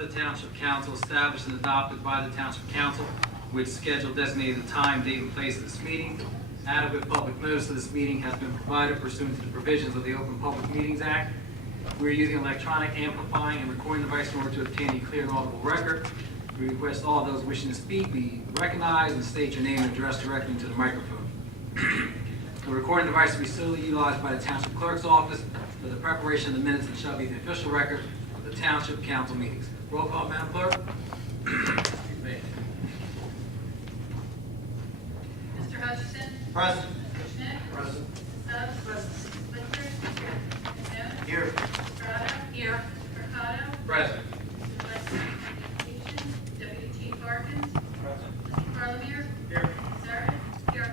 of the Township Council established and adopted by the Township Council, which schedule designated the time, date, and place of this meeting. Adequate public notice of this meeting has been provided pursuant to the provisions of the Open Public Meetings Act. We are using electronic amplifying and recording device in order to obtain a clear and audible record. We request all those wishing to speak be recognized and state your name and address directly into the microphone. The recording device will be solely utilized by the Township Clerk's Office for the preparation of the minutes and shall be the official record of the Township Council meetings. Roll call, Madam Clerk. Mr. Hutchison? Present. Mr. Schmidt? Present. Stubbs? Present. Switzer? Ms. Jones? Here. Estrada? Here. Mercado? Present. Mr. Lester? Education? W.T. Parkins? Present. Mr. Parlier? Here. Ms. Zarret? Here.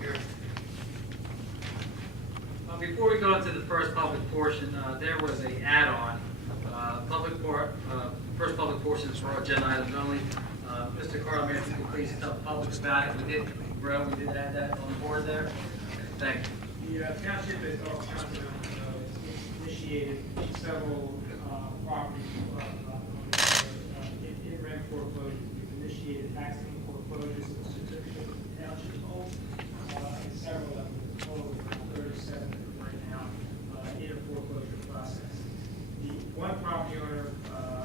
Here. Before we go into the first public portion, there was a add-on. First public portion is for agenda items only. Mr. Carlman, if you could please tell the public about it. We did add that on the board there. Thank you. The township, as Gloucester Township initiated several properties in rent foreclosures. We've initiated tax lien foreclosures of certificates of the township holds, and several of them, total of 37 right now, in a foreclosure process. The one property owner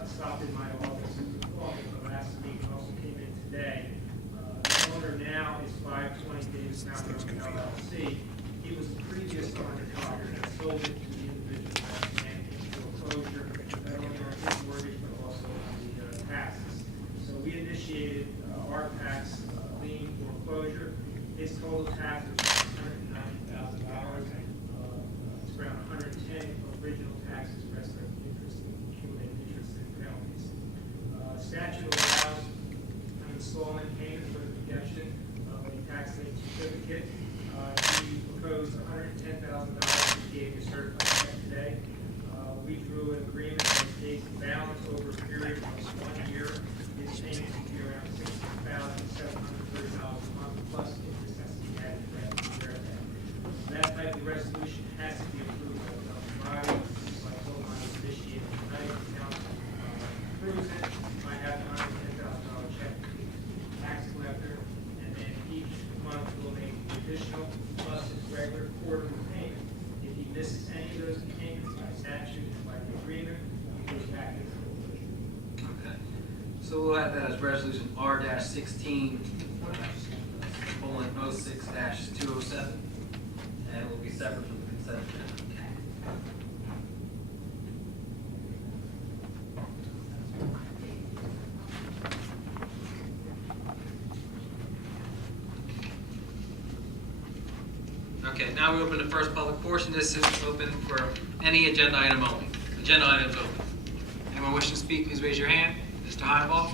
stopped in my office the last week, and also came in today. The owner now is 520 Davis Mountain Road, LLC. He was the previous owner that sold it to the individual that in foreclosure, not only on his mortgage, but also on the taxes. So we initiated our tax lien foreclosure. His total tax was $190,000. It's around 110 original taxes, rest of interest, accumulated interest and penalties. Statute allows an installment payment for the redemption of a tax lien certificate. He proposed $110,000. He gave a certified check today. We drew an agreement that pays the balance over a period of 1 year. His payment would be around $16,730 a month, plus interest has to be added to that to bear that. That type of resolution has to be approved by the body. So I told him I was initiating tonight. The council approves it. I have a $110,000 check to the tax collector, and then each month will make the additional plus his regular quarterly payment. If he misses any of those payments by statute and by the agreement, he goes back into the Okay. So we'll have that as resolution R-16, colon 06-207, and it will be separate from the consent agenda. Okay, now we open the first public portion. This is open for any agenda item only. Agenda items open. Anyone wishing to speak, please raise your hand. Mr. Heineball.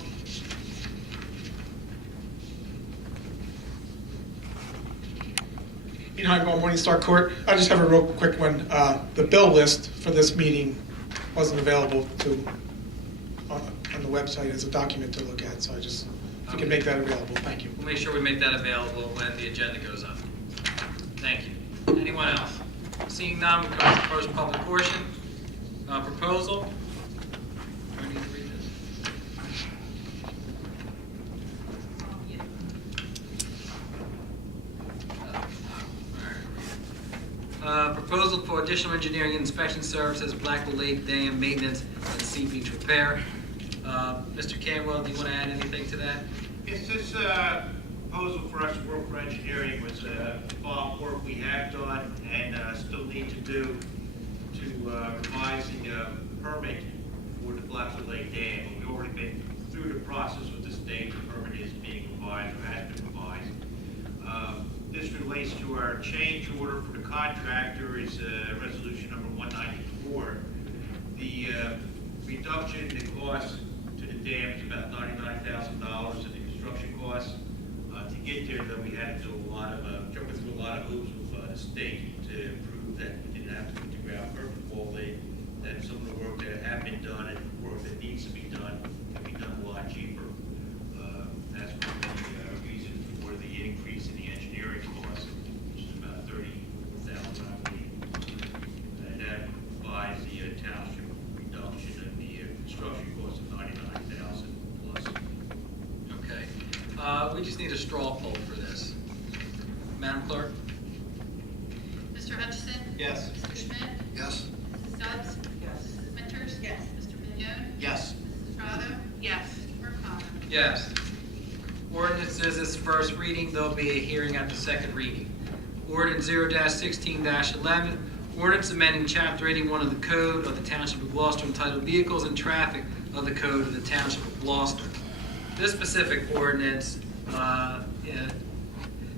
Ian Heineball, Morningstar Court. I just have a real quick one. The bill list for this meeting wasn't available on the website as a document to look at, so if you can make that available, thank you. We'll make sure we make that available when the agenda goes up. Thank you. Anyone else? Seeing none, we go to the first public portion. Proposal. Do I need to read this? Proposal for additional engineering and inspection services, Blackwell Lake Dam maintenance and sea beach repair. Mr. Canwell, do you want to add anything to that? Yes, this proposal for us to work for engineering was involved work we have done and still need to do to revise the permit for the Gloucester Lake Dam. We've already been through the process with the state. The permit is being revised or has been revised. This relates to our change order for the contractor. Is resolution number 194. The reduction in the cost to the dam is about $99,000 in the construction costs. To get there, though, we had to do jump through a lot of hoops with the state to prove that we didn't have to put the ground perfectly, that some of the work that had been done and work that needs to be done can be done a lot cheaper. That's the reason for the increase in the engineering cost, which is about $30,000, I believe. And that applies we just need a straw poll for this. Madam Clerk? Mr. Hutchison? Yes. Mr. Schmidt? Yes. Mrs. Stubbs? Yes. Mrs. Winters? Yes. Mr. Mignone? Yes. Mrs. Estrada? Yes. Mr. O'Connor? Yes. Ordinance is its first reading. There'll be a hearing at the second reading. Ordinance 0-16-11, ordinance amending Chapter 81 of the Code of the Township of Gloucester entitled Vehicles and Traffic of the Code of the Township of Gloucester. This specific ordinance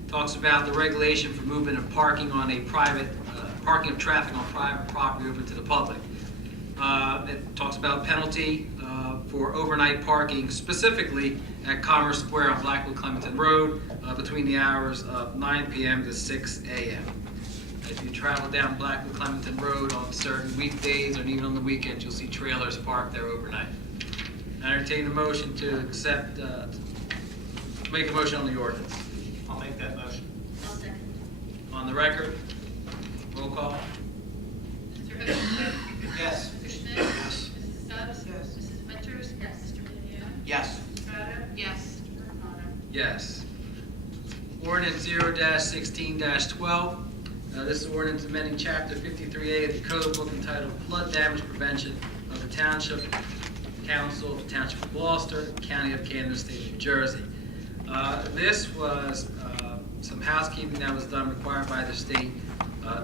talks about the regulation for movement of parking on a private, parking of traffic on private property open to the public. It talks about penalty for overnight parking, specifically at Commerce Square on Blackwood-Clementon Road, between the hours of 9 p.m. to 6 a.m. If you travel down Blackwood-Clementon Road on certain weekdays or even on the weekends, you'll see trailers parked there overnight. I entertain a motion to accept, make a motion on the ordinance. I'll make that motion. I'll second. On the record, roll call. Mr. Hutchison? Yes. Mr. Schmidt? Yes. Mrs. Stubbs? Yes. Mrs. Winters? Yes. Mr. Mignone? Yes. Mrs. Estrada? Yes. Mr. O'Connor? Yes. Ordinance 0-16-12. This is ordinance amending Chapter 53A of the Code Book entitled Flood Damage Prevention of the Township Council of the Township of Gloucester, County of Camden, State of New Jersey. This was some housekeeping that was done required by the state.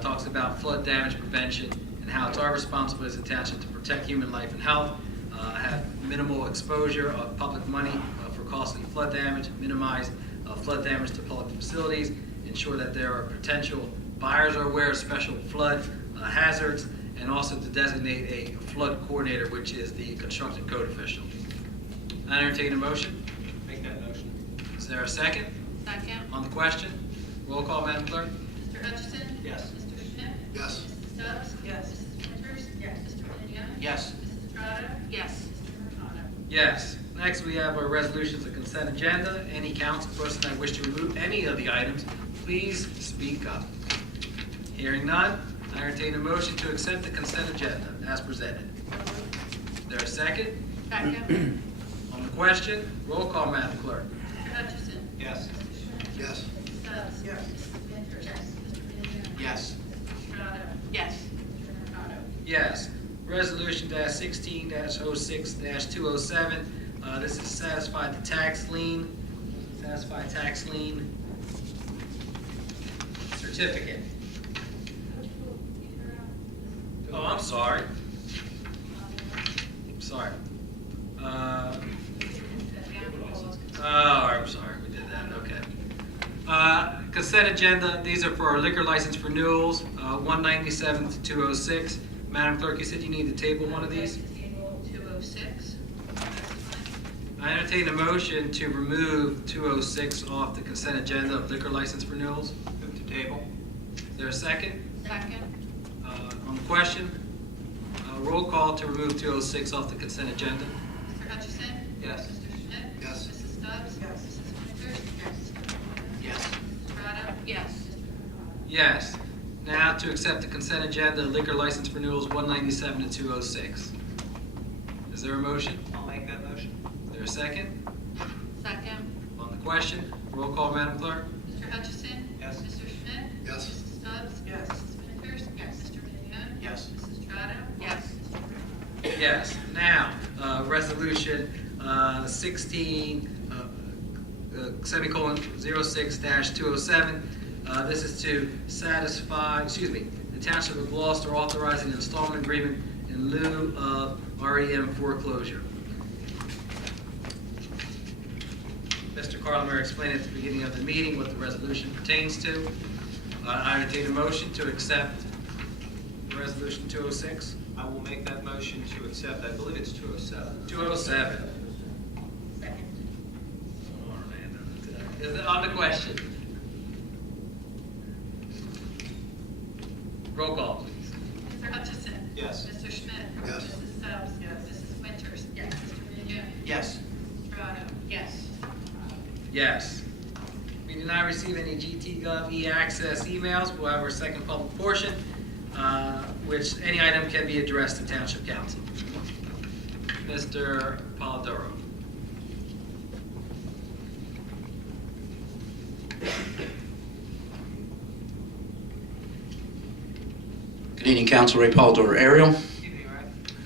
Talks about flood damage prevention and how it's our responsibility as a township to protect human life and health, have minimal exposure of public money for costly flood damage, minimize flood damage to public facilities, ensure that there are potential buyers are aware of special flood hazards, and also to designate a flood coordinator, which is the construction code official. I entertain a motion. Make that motion. Is there a second? Second. On the question? Roll call, Madam Clerk. Mr. Hutchison? Yes. Mr. Schmidt? Yes. Mrs. Stubbs? Yes. Mrs. Winters? Yes. Mr. Mignone? Yes. Mrs. Estrada? Yes. Mr. O'Connor? Yes. Next, we have our resolutions of consent agenda. Any council person that wish to remove any of the items, please speak up. Hearing none, I entertain a motion to accept the consent agenda as presented. Is there a second? Second. On the question, roll call, Madam Clerk. Mr. Hutchison? Yes. Mr. Schmidt? Yes. Mrs. Stubbs? Yes. Mrs. Winters? Yes. Mr. Mignone? Yes. Mrs. Estrada? Yes. Mr. O'Connor? Yes. Resolution -16-06-207. This is satisfy the tax lien. Satisfy tax lien certificate. Oh, I'm sorry. Sorry. I'm sorry, we did that, okay. Consent agenda, these are for our liquor license renewals, 197 to 206. Madam Clerk, you said you need to table one of these? Table 206. I entertain a motion to remove 206 off the consent agenda of liquor license renewals. Move to table. Is there a second? Second. On the question, roll call to remove 206 off the consent agenda. Mr. Hutchison? Yes. Mr. Schmidt? Yes. Mrs. Stubbs? Yes. Mrs. Winters? Yes. Yes. Mrs. Estrada? Yes. Mr. O'Connor? Yes. Now to accept the consent agenda, liquor license renewals 197 to 206. Is there a motion? I'll make that motion. Is there a second? Second. On the question, roll call, Madam Clerk. Mr. Hutchison? Yes. Mr. Schmidt? Yes. Mrs. Stubbs? Yes. Mrs. Winters? Yes. Mr. Mignone? Yes. Mrs. Estrada? Yes. Mr. O'Connor? Yes. Now, resolution 16, semicolon 06-207. This is to satisfy, the Township of Gloucester authorizing an installment agreement in lieu of REM foreclosure. Mr. Carlmer explained at the beginning of the meeting what the resolution pertains to. I entertain a motion to accept Resolution 206. I will make that motion to accept. I believe it's 207. 207. Second. On the question. Roll call, please. Mr. Hutchison? Yes. Mr. Schmidt? Yes. Mrs. Stubbs? Yes. Mrs. Winters? Yes. Mr. Mignone? Yes. Mrs. Estrada? Yes. Yes. We did not receive any GT.gov e-access emails. We'll have our second public portion, which any item can be addressed to Township Council. Mr. Polidoro. Good evening, Council. Ray Poldor. Ariel. Evening,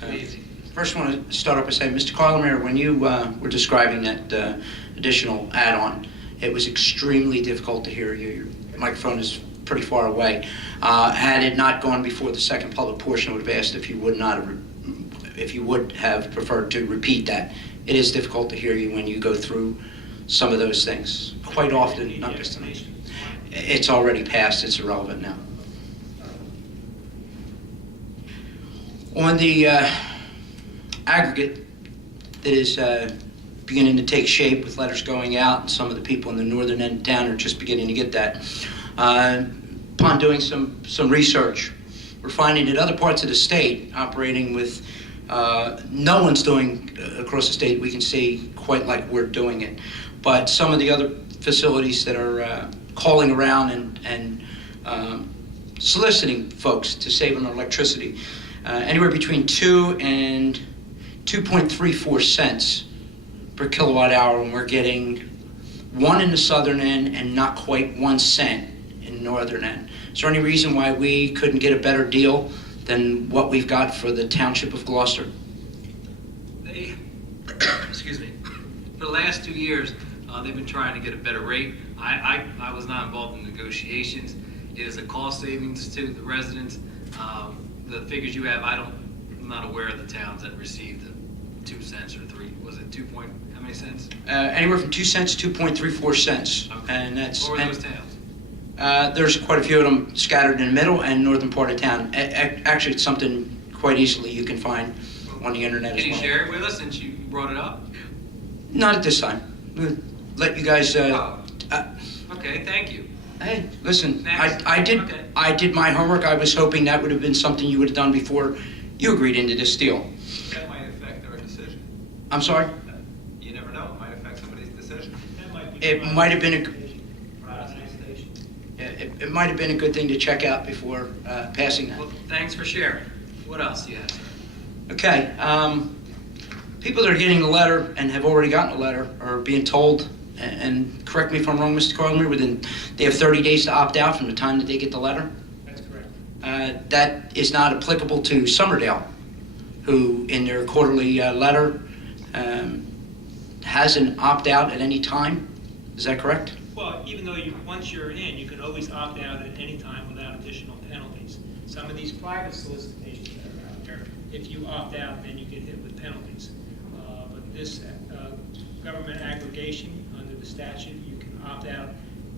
right? Easy. First, I want to start off by saying, Mr. Carlemere, when you were describing that additional add-on, it was extremely difficult to hear you. Your microphone is pretty far away. Had it not gone before the second public portion, I would have asked if you would have preferred to repeat that. It is difficult to hear you when you go through some of those things. Quite often, not just tonight. It's already passed. It's irrelevant now. On the aggregate that is beginning to take shape with letters going out, and some of the people in the northern end of town are just beginning to get that. Upon doing some research, we're finding that other parts of the state operating with no one's doing across the state we can see quite like we're doing it. But some of the other facilities that are calling around and soliciting folks to save on electricity, anywhere between 2 and 2.34 cents per kilowatt hour, and we're getting 1 in the southern end and not quite 1 cent in the northern end. Is there any reason why we couldn't get a better deal than what we've got for the township of Gloucester? Excuse me. For the last 2 years, they've been trying to get a better rate. I was not involved in negotiations. It is a cost savings to the residents. The figures you have, I'm not aware of the towns that received the 2 cents or 3. Was it 2 point? How many cents? Anywhere from 2 cents to 2.34 cents. Okay. And that's. What were those towns? There's quite a few of them scattered in the middle and northern part of town. Actually, it's something quite easily you can find on the internet as Can well. you share it with us since you brought it up? Not at this time. We'll let you guys. Okay, thank you. Hey, listen. Next. Okay. I did my homework. I was hoping that would have been something you would have done before you agreed into this deal. That might affect our decision. I'm sorry. You never know, it might affect somebody's decision. It might have been Privatization. it might have been a good thing to check out before passing that. Well, thanks for sharing. What else do you have, sir? Okay. People that are getting the letter and have already gotten the letter are being told, and correct me if I'm wrong, Mr. Carlemere, they have 30 days to opt out from the time that they get the letter. That's correct. That is not applicable to Summerdale, who in their quarterly letter has an opt-out at any time. Is that correct? Well, even though once you're in, you can always opt out at any time without additional penalties. Some of these private solicitations that are out there, if you opt out, then you get hit with penalties. But this government aggregation, under the statute, you can opt out.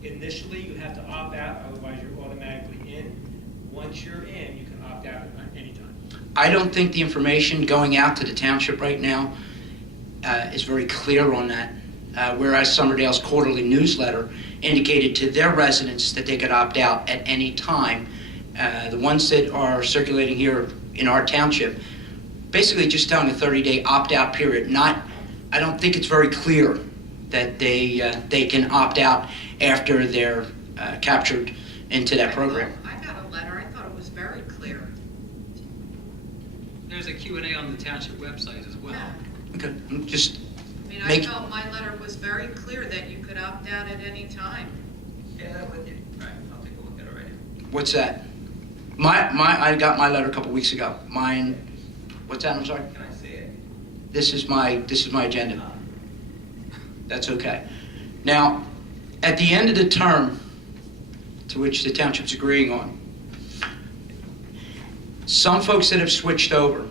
Initially, you have to opt out, otherwise you're automatically in. Once you're in, you can opt out at any time. I don't think the information going out to the township right now is very clear on that. Whereas Summerdale's quarterly newsletter indicated to their residents that they could opt out at any time. The ones that are circulating here in our township, basically just telling a 30-day opt-out period. I don't think it's very clear that they can opt out after they're captured into that program. I got a letter, I thought it was very clear. There's a Q&A on the township website as well. Yeah. Okay, just I mean, I Make- felt my letter was very clear that you could opt out at any time. Yeah, that with you. Right, I'll take a look at it right now. what's that? I got my letter a couple weeks ago. Mine, what's that? I'm sorry. Can I see it? This is my agenda. That's okay. Now, at the end of the term, to which the township's agreeing on, some folks that have switched over,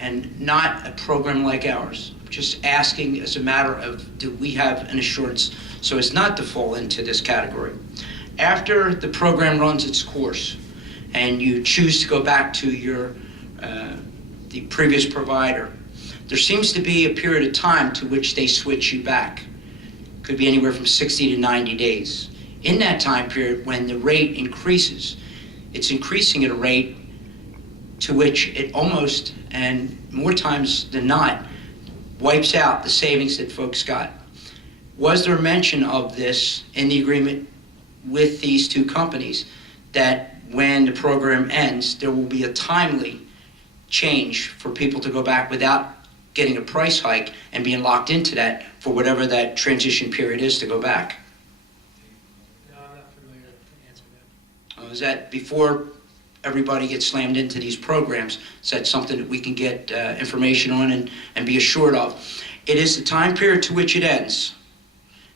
and not a program like ours, just asking as a matter of, do we have an assurance so as not to fall into this category? After the program runs its course, and you choose to go back to your the previous provider, there seems to be a period of time to which they switch you back. Could be anywhere from 60 to 90 days. In that time period, when the rate increases, it's increasing at a rate to which it almost, and more times than not, wipes out the savings that folks got. Was there mention of this in the agreement with these two companies, that when the program ends, there will be a timely change for people to go back without getting a price hike and being locked into that for whatever that transition period is to go back? No, I'm not familiar to answer that. Is that before everybody gets slammed into these programs. So that's something that we can get information on and be assured of. It is the time period to which it ends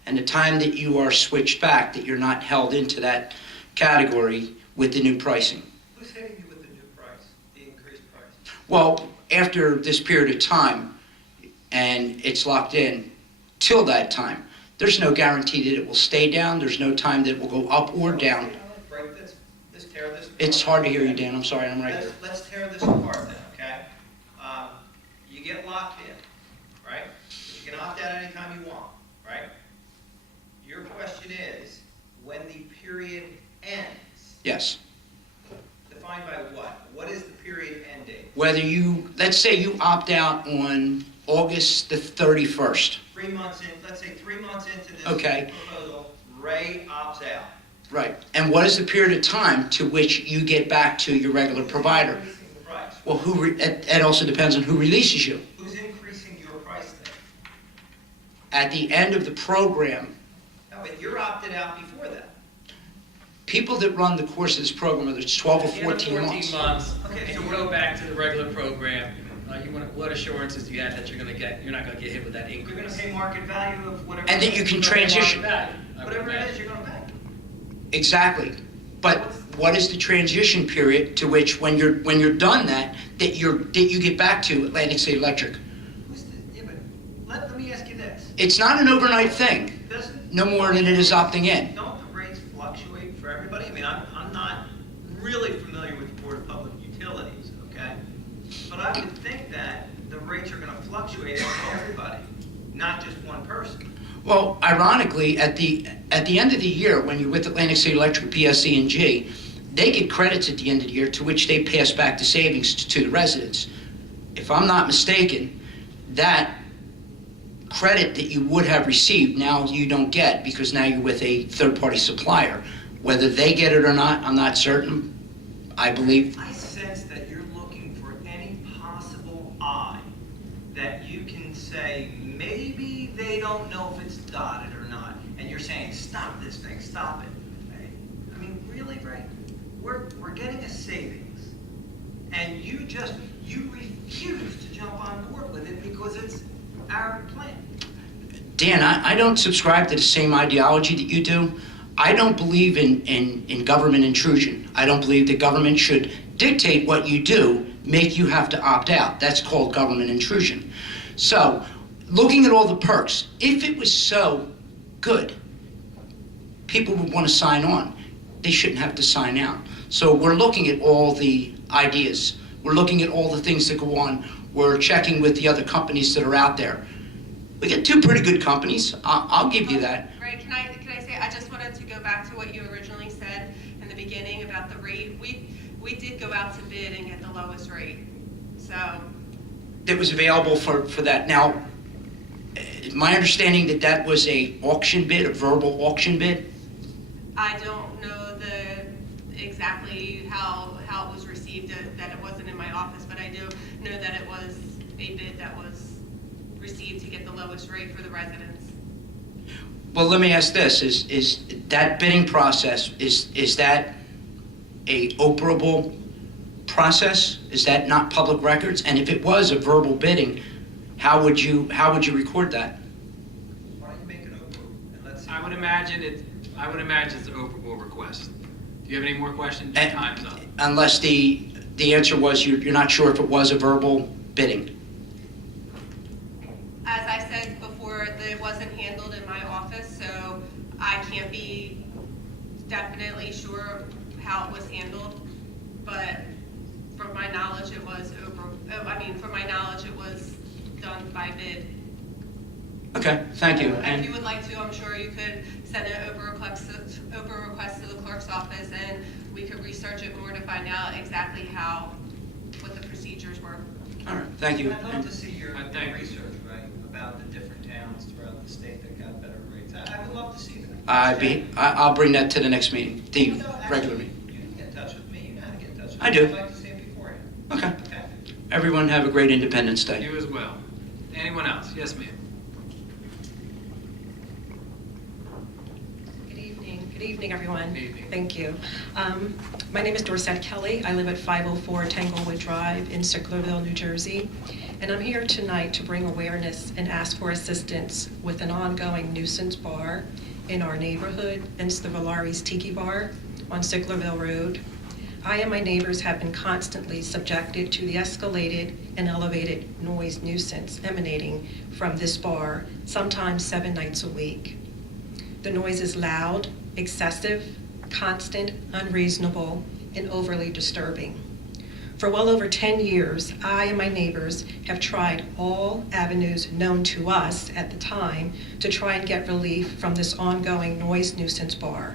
and the time that you are switched back, that you're not held into that category with the new pricing. Who's hitting you with the new price, the increased price? Well, after this period of time, and it's locked in till that time, there's no guarantee that it will stay down. There's no time that it will go up or down. Break this, let's tear this apart. It's hard to hear you, Dan. I'm sorry, I'm right here. Let's tear this apart then, okay? You get locked in, right? You can opt out anytime you want, right? Your question is, when the period ends, Yes. defined by what? What is the period end date? Whether you, let's say you opt out on August the 31st. 3 months in, let's say 3 months into this Okay. proposal, Ray opts out. Right. And what is the period of time to which you get back to your regular provider? Who's increasing the price? Well, it also depends on who releases you. Who's increasing your price then? At the end of the program, No, but you're opted out before that. people that run the course of this program, whether it's 12 or At the end of 14 months. Okay, and so you what- go back to the regular program, what assurances do you have that you're not gonna get hit with that You're gonna increase? pay market value of whatever. And that you can You're gonna pay transition. market value, I would Whatever it imagine. is, you're gonna pay. Exactly. But what is the transition period to which, when you're done that you get back to Atlantic State Electric? Yeah, but let me ask you this. It's not an overnight thing, Doesn't, no more than it is opting in. don't the rates fluctuate for everybody? I mean, I'm not really familiar with the Board of Public Utilities, okay? But I would think that the rates are gonna fluctuate for everybody, not just one person. Well, ironically, at the end of the year, when you're with Atlantic State Electric, PSE&G, they get credits at the end of the year to which they pass back the savings to the residents. If I'm not mistaken, that credit that you would have received, now you don't get because now you're with a third-party supplier. Whether they get it or not, I'm not certain. I believe. I sense that you're looking for any possible eye that you can say, maybe they don't know if it's dotted or not, and you're saying, stop this thing, stop it. Right? I mean, really, Ray? We're getting a savings, and you refuse to jump on board with it because it's our plan. Dan, I don't subscribe to the same ideology that you do. I don't believe in government intrusion. I don't believe that government should dictate what you do, make you have to opt out. That's called government intrusion. So, looking at all the perks, if it was so good, people would want to sign on. They shouldn't have to sign out. So we're looking at all the ideas. We're looking at all the things that go on. We're checking with the other companies that are out there. We got two pretty good companies. I'll give you that. Right, can I say, I just wanted to go back to what you originally said in the beginning about the rate. We did go out to bid and get the lowest rate, so. That was available for that. Now, my understanding that was a auction bid, a verbal auction bid? I don't know exactly how it was received, that it wasn't in my office, but I do know that it was a bid that was received to get the lowest rate for the residents. Well, let me ask this, is that bidding process, is that a operable process? Is that not public records? And if it was a verbal bidding, how would you record that? Why don't you make it open, and let's see. I would imagine it's an operable request. Do you have any more questions? And- Time's up. Unless the answer was you're not sure if it was a verbal bidding. As I said before, it wasn't handled in my office, so I can't be definitely sure how it was handled, but from my knowledge, it was done by bid. Okay, thank you. If And you would like to, I'm sure you could send it over a request to the clerk's office, and we could research it more to find out exactly what the procedures were. all right, thank you. I'd love to see your Thank you. research, right, about the different towns throughout the state that got better rates. I would love to see that. I'll bring that to the next meeting, the No, actually, regular meeting. You can get in touch with me, you know how to get in touch with me. I do. I'd like to see it beforehand. Okay. Okay? Everyone have a great Independence Day. You as well. Anyone else? Yes, ma'am. Good evening. Good evening, everyone. Good evening. Thank you. My name is Dorset Kelly. I live at 504 Tanglewood Drive in Sicklerville, New Jersey. And I'm here tonight to bring awareness and ask for assistance with an ongoing nuisance bar in our neighborhood, and it's the Valari's Tiki Bar on Sicklerville Road. I and my neighbors have been constantly subjected to the escalated and elevated noise nuisance emanating from this bar, sometimes 7 nights a week. The noise is loud, excessive, constant, unreasonable, and overly disturbing. For well over 10 years, I and my neighbors have tried all avenues known to us at the time to try and get relief from this ongoing noise nuisance bar.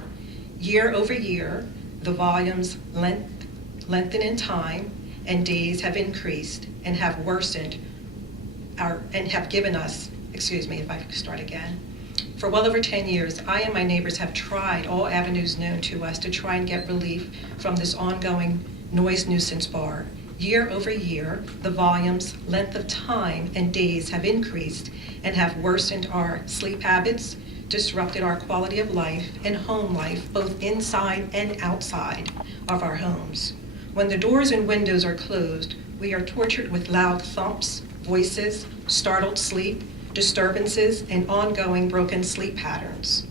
Year over year, the volumes lengthen in time and days have increased and have worsened and have given us, excuse me if I could start again. For well over 10 years, I and my neighbors have tried all avenues known to us to try and get relief from this ongoing noise nuisance bar. Year over year, the volumes, length of time, and days have increased and have worsened our sleep habits, disrupted our quality of life and home life, both inside and outside of our homes. When the doors and windows are closed, we are tortured with loud thumps, voices, startled sleep, disturbances, and ongoing broken sleep patterns.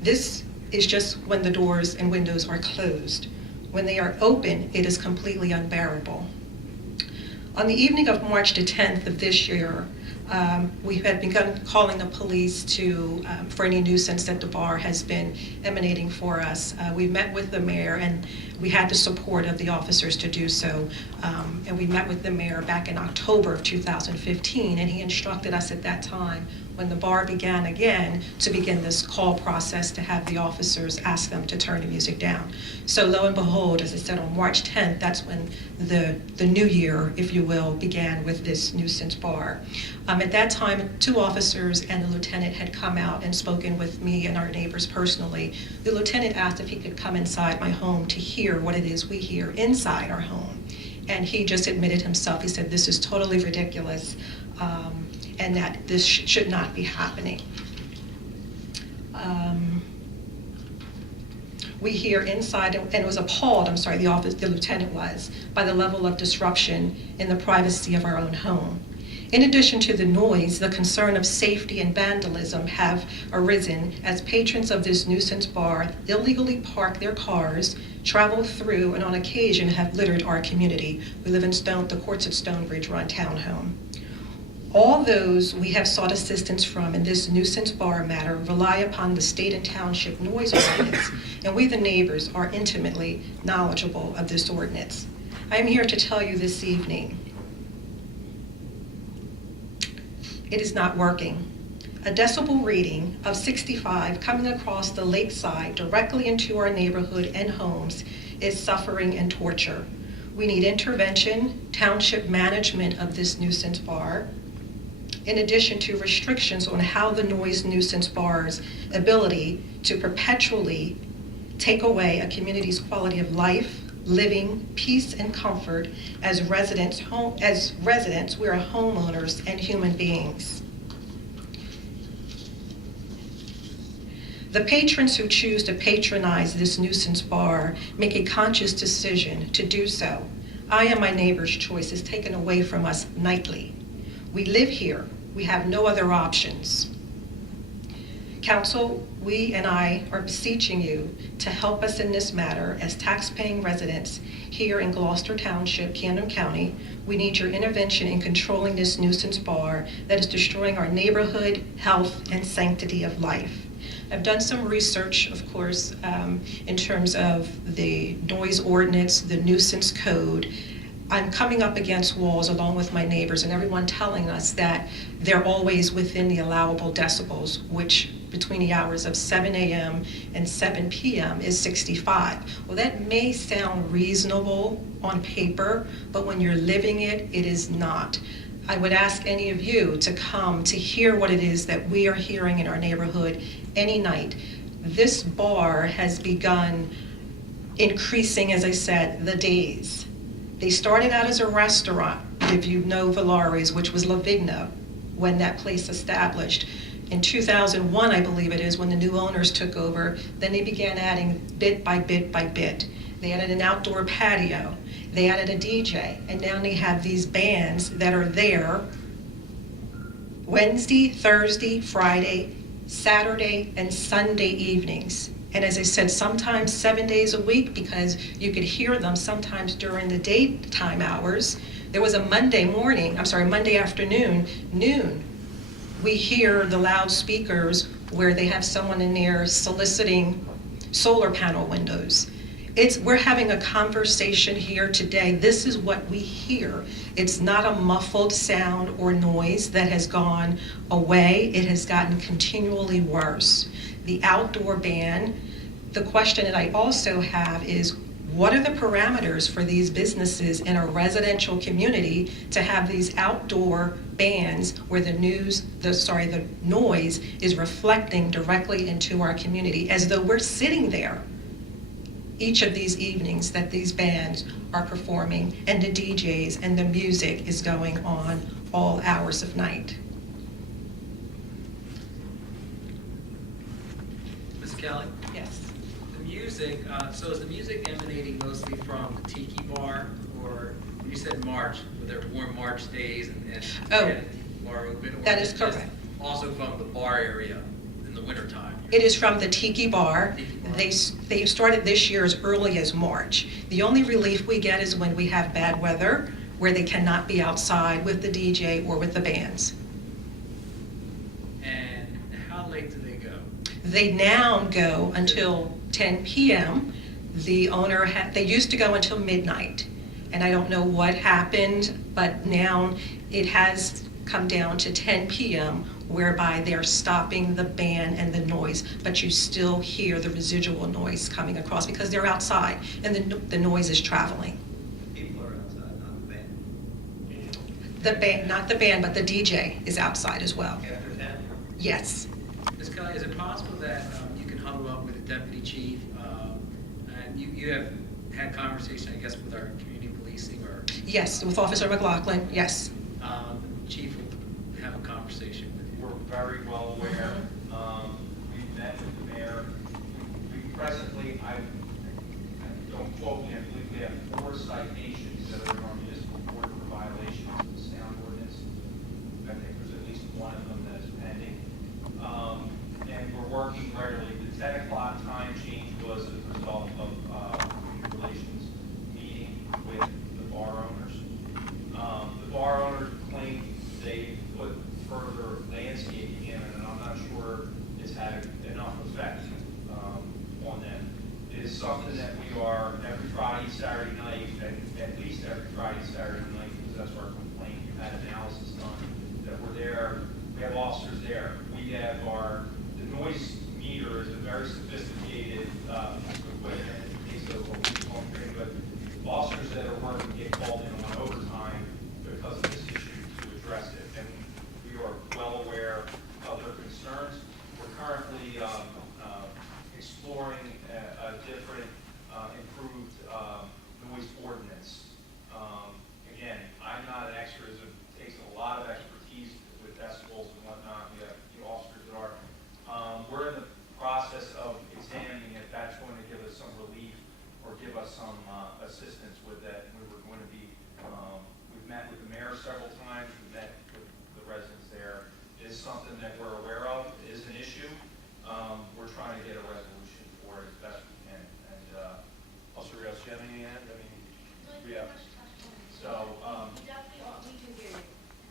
This is just when the doors and windows are closed. When they are open, it is completely unbearable. On the evening of March the 10th of this year, we had begun calling the police for any nuisance that the bar has been emanating for us. We met with the mayor, and we had the support of the officers to do so. And we met with the mayor back in October of 2015, and he instructed us at that time, when the bar began again, to begin this call process to have the officers ask them to turn the music down. So lo and behold, as I said, on March 10th, that's when the new year, if you will, began with this nuisance bar. At that time, 2 officers and the lieutenant had come out and spoken with me and our neighbors personally. The lieutenant asked if he could come inside my home to hear what it is we hear inside our home. And he just admitted himself, he said, this is totally ridiculous, and that this should not be happening. We hear inside, and was appalled, the lieutenant was, by the level of disruption in the privacy of our own home. In addition to the noise, the concern of safety and vandalism have arisen as patrons of this nuisance bar illegally park their cars, travel through, and on occasion have littered our community. We live in the courts at Stonebridge run townhome. All those we have sought assistance from in this nuisance bar matter rely upon the state and township noise ordinance, and we, the neighbors, are intimately knowledgeable of this ordinance. I am here to tell you this evening, it is not working. A decibel reading of 65 coming across the lakeside directly into our neighborhood and homes is suffering and torture. We need intervention, township management of this nuisance bar, in addition to restrictions on how the noise nuisance bar's ability to perpetually take away a community's quality of life, living, peace, and comfort as residents, we are homeowners and human beings. The patrons who choose to patronize this nuisance bar make a conscious decision to do so. I and my neighbor's choice is taken away from us nightly. We live here. We have no other options. Council, we and I are beseeching you to help us in this matter as tax-paying residents here in Gloucester Township, Camden County. We need your intervention in controlling this nuisance bar that is destroying our neighborhood, health, and sanctity of life. I've done some research, of course, in terms of the noise ordinance, the nuisance code. I'm coming up against walls along with my neighbors and everyone telling us that they're always within the allowable decibels, which between the hours of 7 a.m. and 7 p.m. is 65. Well, that may sound reasonable on paper, but when you're living it, it is not. I would ask any of you to come to hear what it is that we are hearing in our neighborhood any night. This bar has begun increasing, as I said, the days. They started out as a restaurant, if you know Valari's, which was La Vigna, when that place established. In 2001, I believe it is, when the new owners took over, then they began adding bit by bit by bit. They added an outdoor patio, they added a DJ, and now they have these bands that are there Wednesday, Thursday, Friday, Saturday, and Sunday evenings. And as I said, sometimes 7 days a week, because you could hear them sometimes during the daytime hours. There was a Monday afternoon, noon, we hear the loudspeakers where they have someone in there soliciting solar panel windows. We're having a conversation here today. This is what we hear. It's not a muffled sound or noise that has gone away. It has gotten continually worse. The outdoor ban, the question that I also have is, what are the parameters for these businesses in a residential community to have these outdoor bans where the noise is reflecting directly into our community, as though we're sitting there each of these evenings that these bands are performing and the DJs and the music is going on all hours of night. Ms. Kelly? Yes. The music, so is the music emanating mostly from the Tiki Bar, or you said March, were there warm March days and Oh, yeah, the bar open? Or that is it just correct. Also from the bar area in the wintertime? It is from the Tiki Bar. Tiki Bar. They started this year as early as March. The only relief we get is when we have bad weather, where they cannot be outside with the DJ or with the bands. And how late do they go? They now go until 10 p.m. The owner, they used to go until midnight, and I don't know what happened, but now it has come down to 10 p.m., whereby they're stopping the band and the noise, but you still hear the residual noise coming across because they're outside and the noise is traveling. People are outside, not the band. The band, not the band, but the DJ is outside as well. After 10? Yes. Ms. Kelly, is it possible that you can huddle up with the deputy chief, and you have had conversation, I guess, with our community policing, or Yes, with Officer McLaughlin, yes. chief will have a conversation with you? We're very well aware. We've met with the mayor. We presently, I don't quote me, I believe we have 4 citations that are in our municipal court for violations of the sound ordinance. I think there's at least one of them that is pending. And we're working regularly. The 10 o'clock time change was as a result of community relations meeting with the bar owners. The bar owners claim they put further landscaping in, and I'm not sure it's had enough effect on them. It is something that we are every Friday, Saturday night, and at least every Friday, Saturday night, because that's our complaint. We've had analysis done that we're there. We have officers there. We have the noise meter is a very sophisticated equipment. It takes a week-long thing, but officers that are working get called in on overtime because of this issue to address it. And we are well aware of their concerns. We're currently exploring a different improved noise ordinance. Again, I'm not an expert. It takes a lot of expertise with decibels and whatnot. We have the officers that are. We're in the process of examining if that's going to give us some relief or give us some assistance with that. We were going to be, we've met with the mayor several times. We've met with the residents there. It is something that we're aware of. It is an issue. We're trying to get a resolution for it as best we can. And also, Rios, do you have any hand? I mean, yeah. So,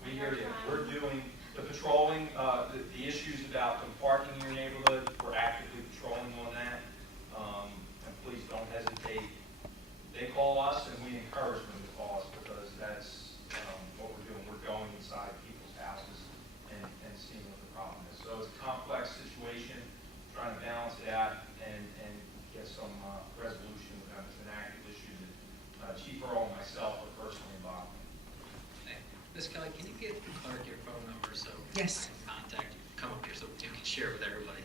we hear you. We're doing the patrolling, the issues about them parking in your neighborhood. We're actively patrolling on that. And please don't hesitate. They call us and we encourage them to call us because that's what we're doing. We're going inside people's houses and seeing what the problem is. So it's a complex situation, trying to balance it out and get some resolution with them. It's an active issue that Chief Earl and myself are personally involved in. Hey, Ms. Kelly, can you give the clerk your phone number so Yes. I can contact you, come up here so you can share with everybody?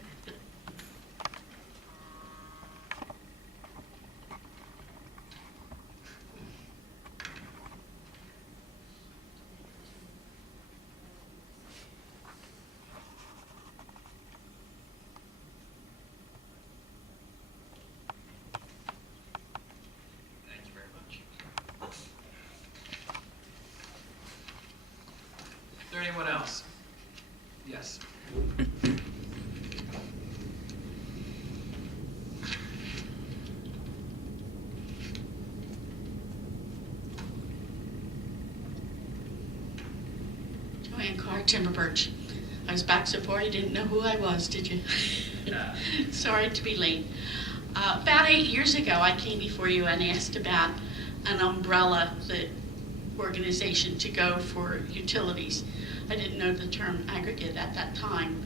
anyone else? Yes. Joanne Carr, Timber Birch. I was back so far you didn't know who I was, did you? Sorry to be late. About 8 years ago, I came before you and asked about an umbrella organization to go for utilities. I didn't know the term aggregate at that time.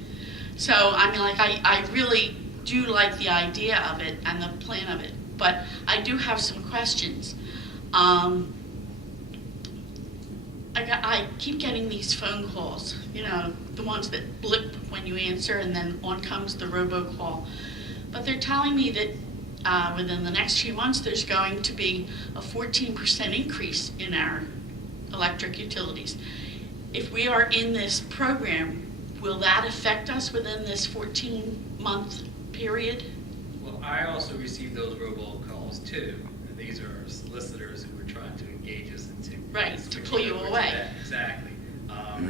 So, I mean, I really do like the idea of it and the plan of it, but I do have some questions. I keep getting these phone calls, you know, the ones that blip when you answer and then on comes the robocall. But they're telling me that within the next few months there's going to be a 14% increase in our electric utilities. If we are in this program, will that affect us within this 14-month period? Well, I also received those robocalls too. And these are solicitors who were trying to engage us into. Right, to pull you away. Exactly.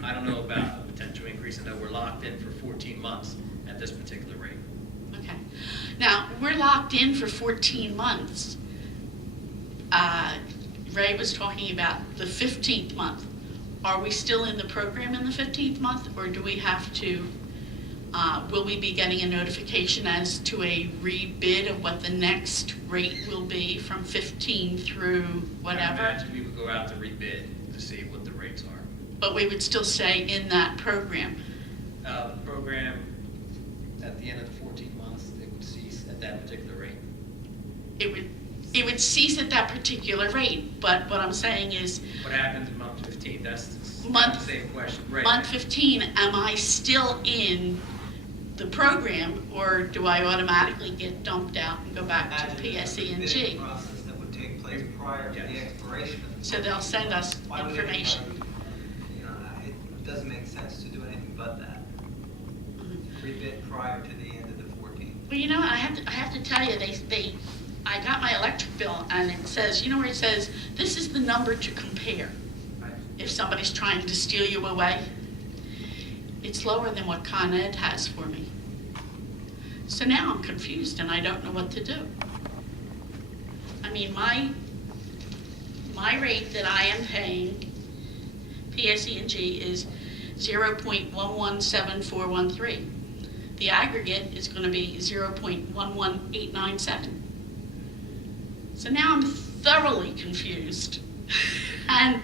I don't know about a potential increase. I know we're locked in for 14 months at this particular rate. Okay. Now, we're locked in for 14 months. Ray was talking about the 15th month. Are we still in the program in the 15th month, or do we have to, will we be getting a notification as to a rebid of what the next rate will be from 15 through whatever? I imagine we would go out to rebid to see what the rates are. But we would still stay in that program. The program, at the end of the 14 months, it would cease at that particular rate. It would cease at that particular rate, but what I'm saying is, What happens in month 15? That's the Month- same question. Right. month 15, am I still in the program, or do I automatically get dumped out and go back to PSE and G? Process that would take place prior to the Yes. expiration of the. So they'll send us Why would information. anybody, you know, it doesn't make sense to do anything but that. Rebid prior to the end of the 14th. Well, you know, I have to tell you, I got my electric bill, and it says, you know where it says, this is the number to compare if somebody's trying to steal you away? It's lower than what Con Ed has for me. So now I'm confused and I don't know what to do. I mean, my rate that I am paying, PSE&G, is 0.117413. The aggregate is going to be 0.11897. So now I'm thoroughly confused. And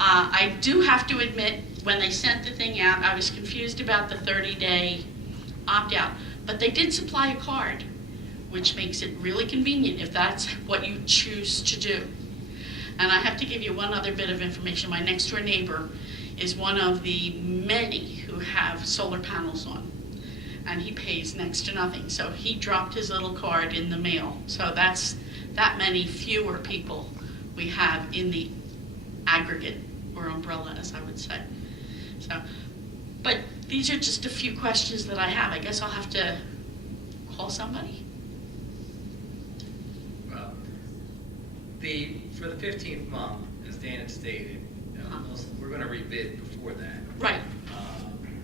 I do have to admit, when they sent the thing out, I was confused about the 30-day opt-out. But they did supply a card, which makes it really convenient if that's what you choose to do. And I have to give you one other bit of information. My next door neighbor is one of the many who have solar panels on, and he pays next to nothing. So he dropped his little card in the mail. So that's that many fewer people we have in the aggregate, or umbrella, as I would say. So, but these are just a few questions that I have. I guess I'll have to call somebody. Well, for the 15th month, as Dan had stated, we're going to rebid before that. Right.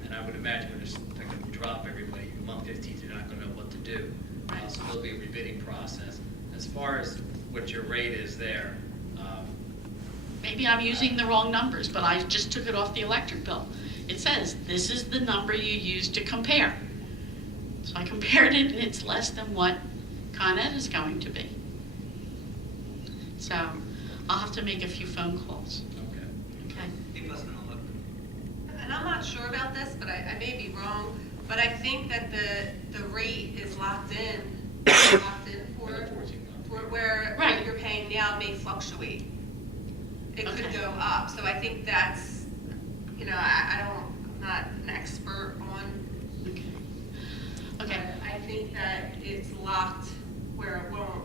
And I would imagine we're just going to drop everybody. Month 15th, you're not going to know what to do. Right. So there'll be a rebidding process. As far as what your rate is there, Maybe I'm using the wrong numbers, but I just took it off the electric bill. It says, this is the number you use to compare. So I compared it, and it's less than what Con Ed is going to be. So I'll have to make a few phone calls. okay. Okay. Keep us in the loop. And I'm not sure about this, but I may be wrong, but I think that the rate is locked in For the for 14 months. where Right. what you're paying now may fluctuate. It could Okay. go up, so I think that's, you know, I'm not an expert on, Okay. but Okay. I think that it's locked where it won't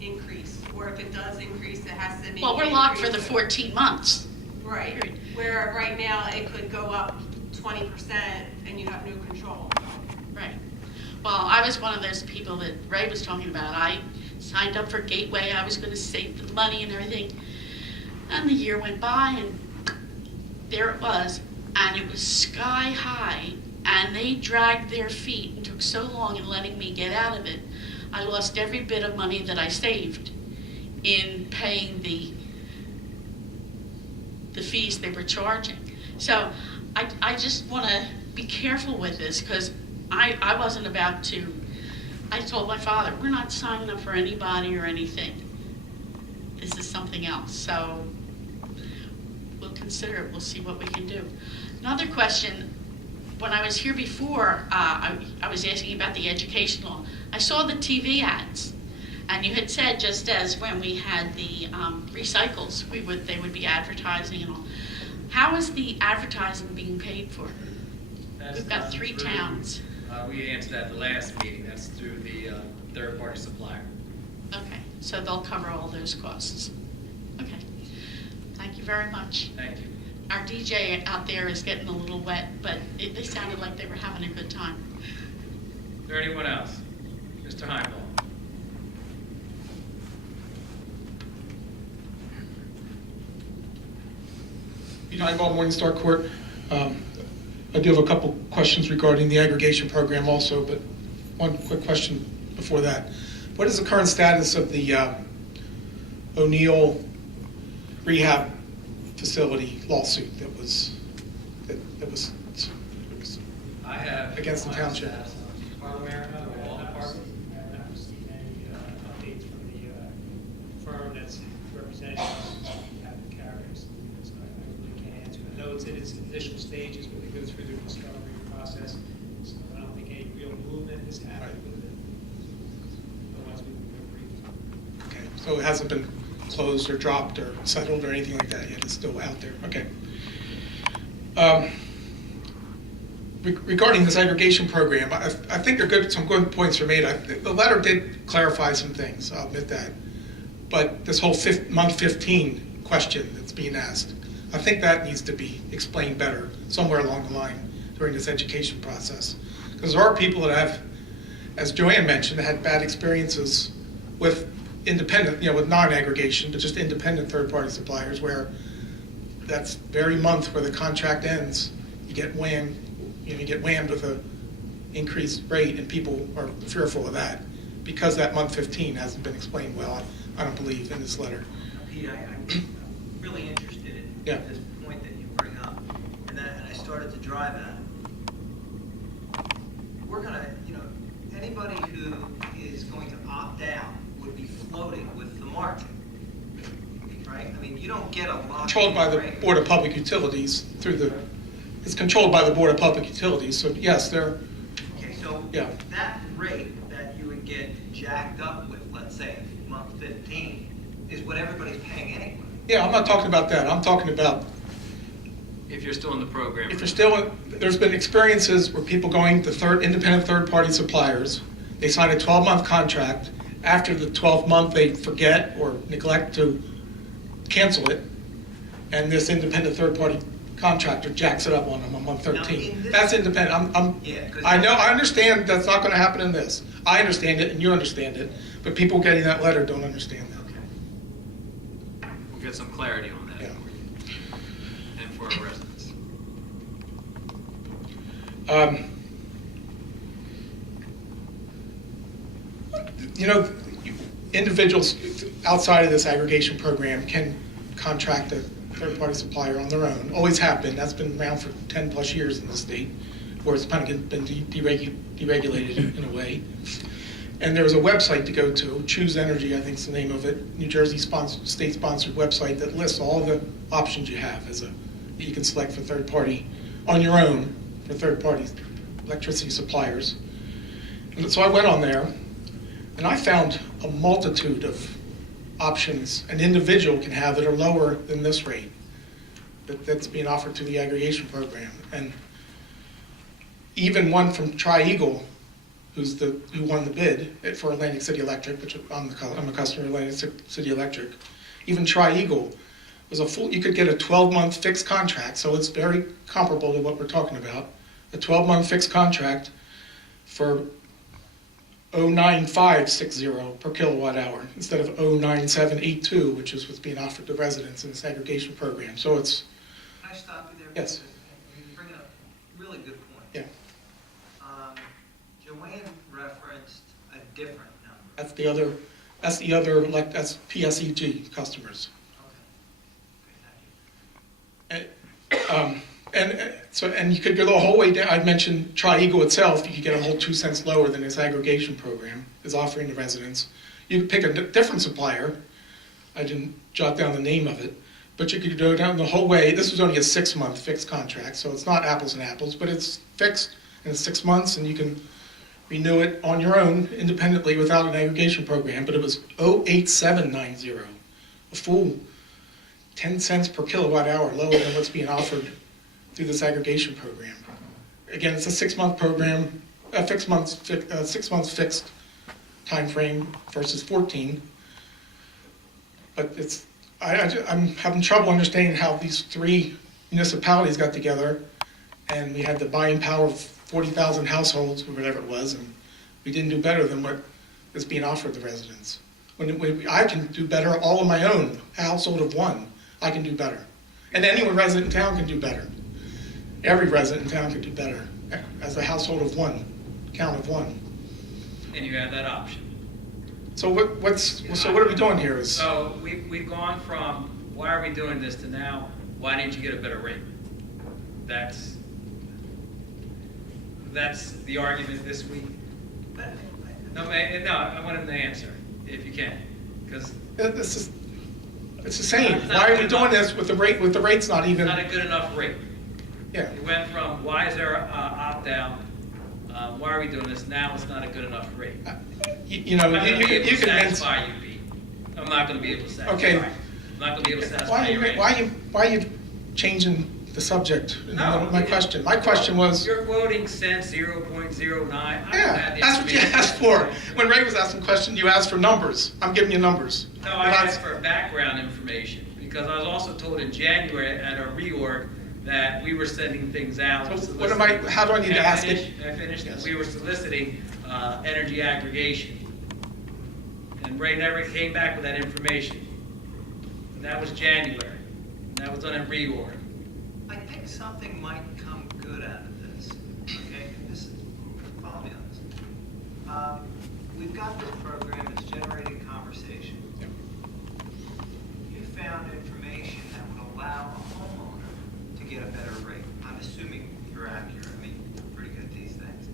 increase, or if it does increase, it has to be. Well, we're locked for the increased. 14 months. Right, Period. where right now it could go up 20% and you have no control. Right. Well, I was one of those people that Ray was talking about. I signed up for Gateway. I was going to save the money and everything. And the year went by, and there it was. and it was sky high, and they dragged their feet and took so long in letting me get out of it. I lost every bit of money that I saved in paying the fees they were charging. So I just want to be careful with this, because I wasn't about to, I told my father, we're not signing up for anybody or anything. This is something else. So we'll consider it. We'll see what we can do. Another question, when I was here before, I was asking about the educational. I saw the TV ads, and you had said, just as when we had the recycles, they would be advertising and all. How is the advertising being paid for? We've got 3 towns. We answered that at the last meeting. That's through the third-party supplier. Okay, so they'll cover all those costs. Okay, thank you very much. Thank you. Our DJ out there is getting a little wet, but they sounded like they were having a good time. Is there anyone else? Mr. Heimdall. Pete Heimdall, Morningstar Court. I do have a couple questions regarding the aggregation program also, but one quick question before that. What is the current status of the O'Neill rehab facility lawsuit that was I have against the township? America, the law department. I have not received any updates from the firm that's representing us at the carriers. So I really can't answer. I know it's in its initial stages where they go through the discovery process, so I don't think any real movement has happened with it. Otherwise, we would have briefed. Okay, so it hasn't been closed or dropped or settled or anything like that yet? It's still out there? Okay. Regarding this aggregation program, I think some good points are made. The letter did clarify some things, I'll admit that. But this whole month 15 question that's being asked, I think that needs to be explained better somewhere along the line during this education process. Because there are people that have, as Joanne mentioned, had bad experiences with independent, with non-aggregation, but just independent third-party suppliers, where that's very month where the contract ends, you get whammed with a increased rate, and people are fearful of that because that month 15 hasn't been explained well, I don't believe, in this letter. Pete, I'm really interested in this point that you bring up, and I started to drive at it. We're gonna, anybody who is going to opt out would be floating with the market, right? I mean, you don't get a lot. Controlled by the Board of Public Utilities it's controlled by the Board of Public Utilities, so yes, they're. Okay, so that rate that you would get jacked up with, let's say, month 15, is what everybody's paying anyway. Yeah, I'm not talking about that. I'm talking about If you're still in the program. if you're still, there's been experiences where people going to independent third-party suppliers, they sign a 12-month contract. After the 12th month, they forget or neglect to cancel it, and this independent third-party contractor jacks it up on them on month 13. That's independent. I understand that's not going to happen in this. I understand it, and you understand it, but people getting that letter don't understand that. Okay. We'll get some clarity on that for you and for our residents. Individuals outside of this aggregation program can contract a third-party supplier on their own. Always have been. That's been around for 10 plus years in the state, where it's kind of been deregulated in a way. And there's a website to go to, Choose Energy, I think is the name of it, New Jersey state-sponsored website that lists all the options you have that you can select for third-party, on your own, for third-party electricity suppliers. And so I went on there, and I found a multitude of options an individual can have that are lower than this rate that's being offered through the aggregation program. And even one from Tri-Eagle, who won the bid for Atlantic City Electric, which I'm a customer of Atlantic City Electric. Even Tri-Eagle was you could get a 12-month fixed contract, so it's very comparable to what we're talking about. A 12-month fixed contract for 0.9560 per kilowatt hour instead of 0.9782, which is what's being offered to residents in this aggregation program. So it's. Can I stop you there? Yes. That's the other, like, that's PSEG customers. And you could go the whole way down. I mentioned Tri-Eagle itself, you could get a whole 2 cents lower than this aggregation program is offering to residents. You could pick a different supplier. I didn't jot down the name of it, but you could go down the whole way. This was only a 6-month fixed contract, so it's not apples and apples, but it's fixed and it's 6 months, and you can renew it on your own independently without an aggregation program. But it was 08790, a full 10 cents per kilowatt hour lower than what's being offered through this aggregation program. Again, it's a 6-month program, a 6 months fixed time frame versus 14. But I'm having trouble understanding how these 3 municipalities got together, and we had the buying power of 40,000 households or whatever it was, and we didn't do better than what is being offered the residents. When I can do better all on my own, a household of 1, I can do better. And any resident in town can do better. Every resident in town can do better as a household of 1, count of 1. And you have that option. So what are we doing here? So we've gone from, why are we doing this, to now, why didn't you get a better rate? That's the argument this week. No, I want him to answer, if you can, because it's the same. Why are we doing this with the rate? With the rate's not even. It's not a good enough rate. Yeah. It went from, why is there opt-out? Why are we doing this? Now it's not a good enough rate. You know, I'm not going to be able to convince. satisfy you, Pete. I'm not going to be able to satisfy Okay. you. I'm not going to be able to satisfy you. Why are you changing the subject in the middle of my question? My question was. You're quoting cents 0.09. Yeah, that's what you asked for. When Ray was asking questions, you asked for numbers. I'm giving you numbers. No, I asked for background information because I was also told in January at a reorg that we were sending things out. So how do I need to ask it? I finished. Yes. We were soliciting energy aggregation. And Ray never came back with that information. And that was January. And that was done at reorg. I think something might come good out of this, okay? Follow me on this. We've got this program that's generating conversation. Yep. You found information that would allow a homeowner to get a better rate. I'm assuming you're accurate. I mean, you're pretty good at these things.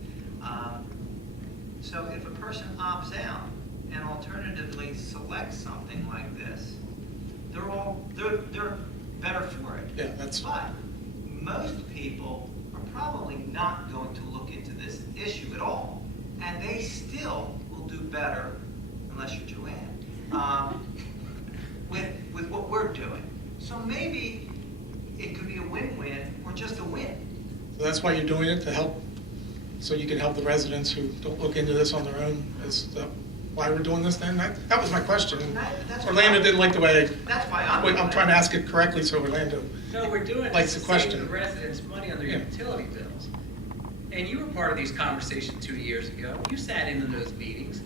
So if a person opts out and alternatively selects something like this, they're better for it. Yeah, that's. But most people are probably not going to look into this issue at all, and they still will do better, unless you're Joanne, with what we're doing. So maybe it could be a win-win or just a win. So that's why you're doing it, to help, so you can help the residents who don't look into this on their own. Is that why we're doing this then? That was my question. Orlando didn't like the way That's why I'm trying to ask it correctly, so Orlando. No, we're doing Likes this the to save question. the residents money on their Yeah. utility bills. And you were part of these conversations 2 years ago. You sat in those meetings.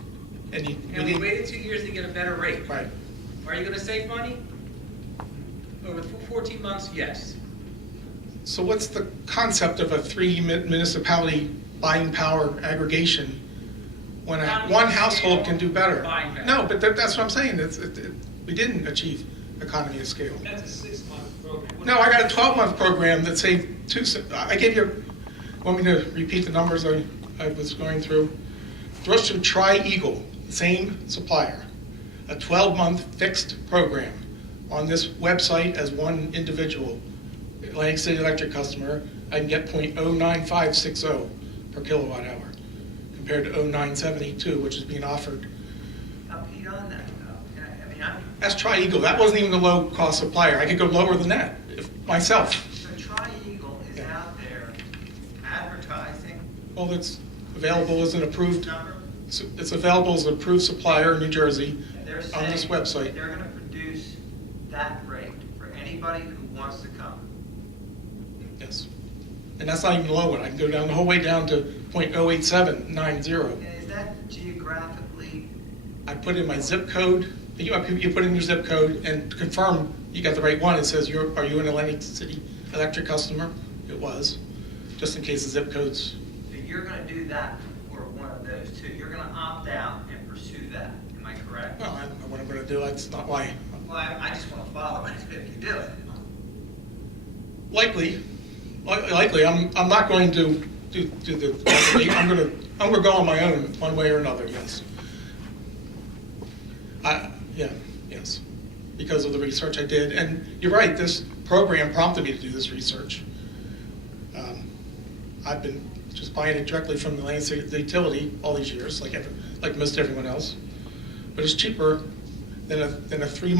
And And we waited 2 years to get a better rate. Right. Are you going to save money? Over 14 months, yes. So what's the concept of a 3 municipality buying power aggregation when one household can do better? Buying power. No, but that's what I'm saying. We didn't achieve economy of scale. That's a 6-month program. No, I got a 12-month program that saved 2 cents. I gave you, want me to repeat the numbers I was going through? Gloucester Tri-Eagle, same supplier, a 12-month fixed program on this website as one individual Atlantic City Electric customer. I can get 0.09560 per kilowatt hour compared to 0.972, which is being offered. Now, Pete, on that, though, I mean, That's Tri-Eagle. That wasn't even a low-cost supplier. I could go lower than that myself. so Tri-Eagle is out there advertising Well, it's available as an approved. number. It's available as an approved supplier in New Jersey They're on this saying website. they're gonna produce that rate for anybody who wants to come. Yes. And that's not even the low one. I can go down the whole way down to 0.08790. And is that geographically, I put in my zip code. You put in your zip code and confirm you got the right one. It says, are you an Atlantic City Electric customer? It was, just in case the zip codes. so you're gonna do that for one of those two? You're gonna opt out and pursue that. Am I correct? Well, I don't know what I'm gonna do, that's not why. Well, I just want to follow it if you do it. Likely, I'm not going to do the, I'm gonna go on my own, one way or another, yes. Yes, because of the research I did, and you're right, this program prompted me to do this research. I've been just buying it directly from the land utility all these years, like most everyone else, but it's cheaper than a 3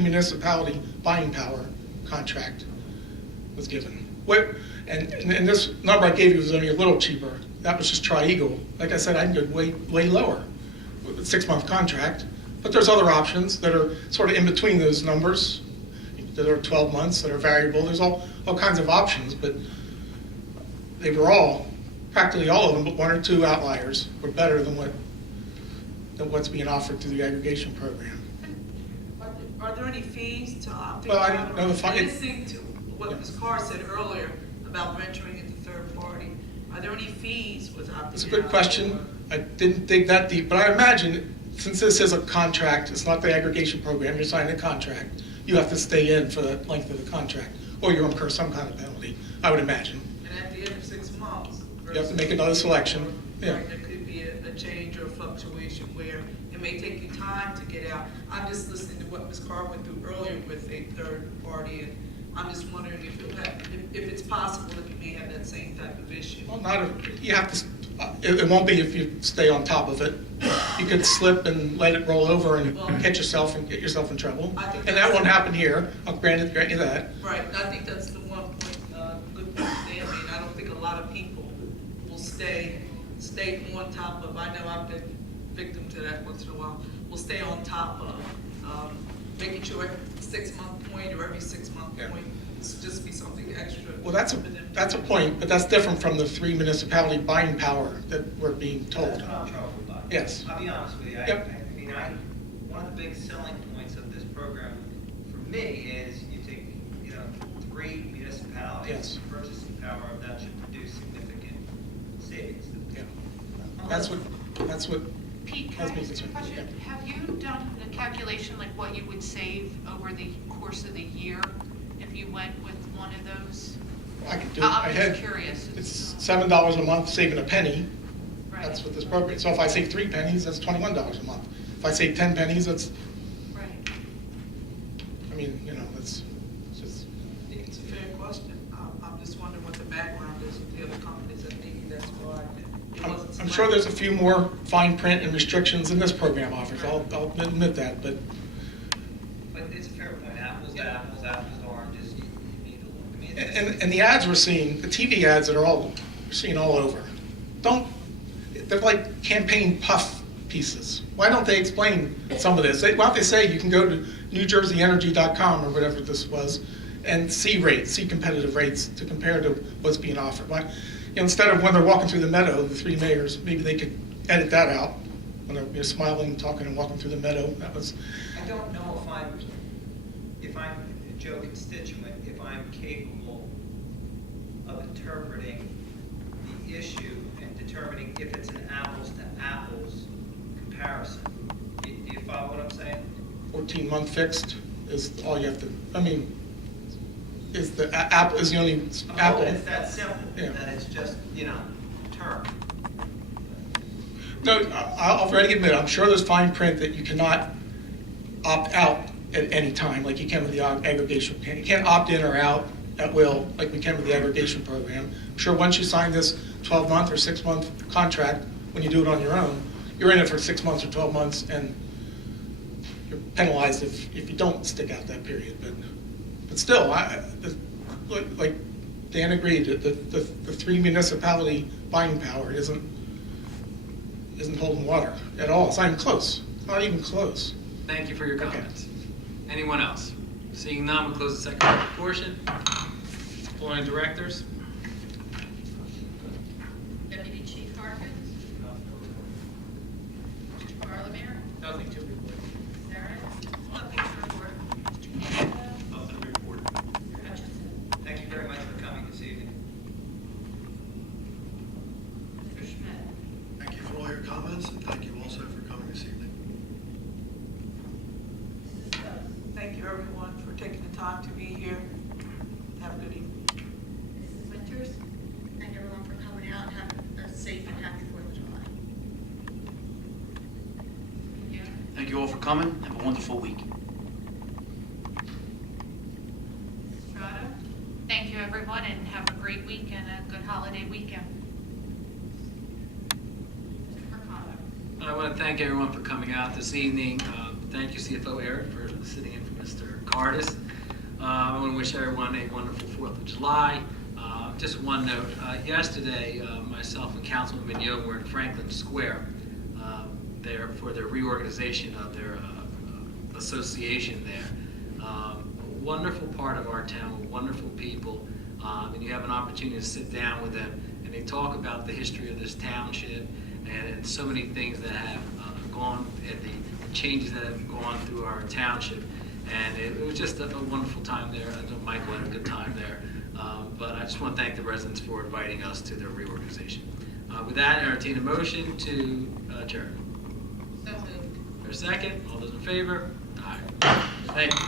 municipality buying power contract was given. And this number I gave you was only a little cheaper. That was just Tri-Eagle. Like I said, I can go way lower with a 6-month contract. But there's other options that are sort of in between those numbers, that are 12 months, that are variable. There's all kinds of options, but they were practically all of them, but 1 or 2 outliers were better than what's being offered through the aggregation program. Are there any fees to opting Well, I out? don't know the fi- Listening to what Ms. Carr said earlier about venturing into third party, are there any fees with opting out? It's a good question. I didn't dig that deep, but I imagine, since this is a contract, it's not the aggregation program, you're signing a contract, you have to stay in for the length of the contract, or you incur some kind of penalty, I would imagine. And at the end of 6 months? You have to make another selection. Yeah. Right, there could be a change or a fluctuation where it may take you time to get out. I'm just listening to what Ms. Carr went through earlier with a third party, and I'm just wondering if it's possible that you may have that same type of issue. Well, you have to, it won't be if you stay on top of it. You could slip and let it roll over and hit yourself and get yourself in trouble. And that won't happen here, I'll grant you that. Right, and I think that's the one point, good point there. I mean, I don't think a lot of people will stay on top of, I know I've been victim to that once in a while, will stay on top of making sure every 6-month point or every 6-month point, it's just be something extra. Well, that's a point, but that's different from the 3 municipality buying power that we're being told. That's what I'm troubled by. Yes. I'll be honest with you. Yep. One of the big selling points of this program for me is you take, 3 municipalities. Yes. Purchasing power of that should produce significant savings. Yeah. That's what Pete, has can I me ask you a concerned. question? Yeah. Have you done a calculation like what you would save over the course of the year if you went with one of those? I can do it. I I'm had, just curious. it's $7 a month, saving a penny. Right. That's what this program, so if I save 3 pennies, that's $21 a month. If I save 10 pennies, that's, Right. I mean, it's just. It's a fair question. I'm just wondering what the background is with the other companies, and maybe that's why it wasn't. I'm sure there's a few more fine print and restrictions than this program offers, I'll admit that, but. But it's a fair point. Apples to apples, apples to oranges. You need to look. I mean, And the ads we're seeing, the TV ads that we're seeing all over, they're like campaign puff pieces. Why don't they explain some of this? Why don't they say you can go to NewJerseyEnergy.com or whatever this was and see competitive rates to compare to what's being offered. Why, instead of when they're walking through the meadow, the 3 mayors, maybe they could edit that out when they're smiling, talking, and walking through the meadow. That was. I don't know if I'm a Joe constituent, if I'm capable of interpreting the issue and determining if it's an apples to apples comparison. Do you follow what I'm saying? 14-month fixed is all you have to, is the Apple is the only Apple. It's that simple, Yeah. that it's just, term. No, I'll ready admit, I'm sure there's fine print that you cannot opt out at any time, like you can with the aggregation. You can't opt in or out at will, like we can with the aggregation program. I'm sure once you sign this 12-month or 6-month contract, when you do it on your own, you're in it for 6 months or 12 months, and you're penalized if you don't stick out that period. But still, like Dan agreed, the 3 municipality buying power isn't holding water at all. It's not even close. Not even close. Thank you for your comments. Anyone else? Seeing none, we'll close the second portion. Employing directors. Deputy Chief Harkins? Parliament? Nothing to report. Sarah? Nothing to report. Nothing to report. Hutchinson? Thank you very much for coming this evening. Mr. Schmidt? Thank you for all your comments, and thank you also for coming this evening. you all for coming. Have a wonderful week. Estrada? Thank you, everyone, and have a great week and a good holiday weekend. Mr. Mercado? I want to thank everyone for coming out this evening. Thank you, CFO Eric, for sitting in for Mr. Cardis. I want to wish everyone a wonderful 4th of July. Just one note, yesterday, myself and Councilman Mignot were in Franklin Square there for the reorganization of their association there. A wonderful part of our town, wonderful people, and you have an opportunity to sit down with them, and they talk about the history of this township and so many things that have gone, and the changes that have gone through our township. And it was just a wonderful time there. I know Michael had a good time there. But I just want to thank the residents for inviting us to their reorganization. With that, I entertain a motion to adjourn. So moved. For a second, all those in favor? Aye. Thank you.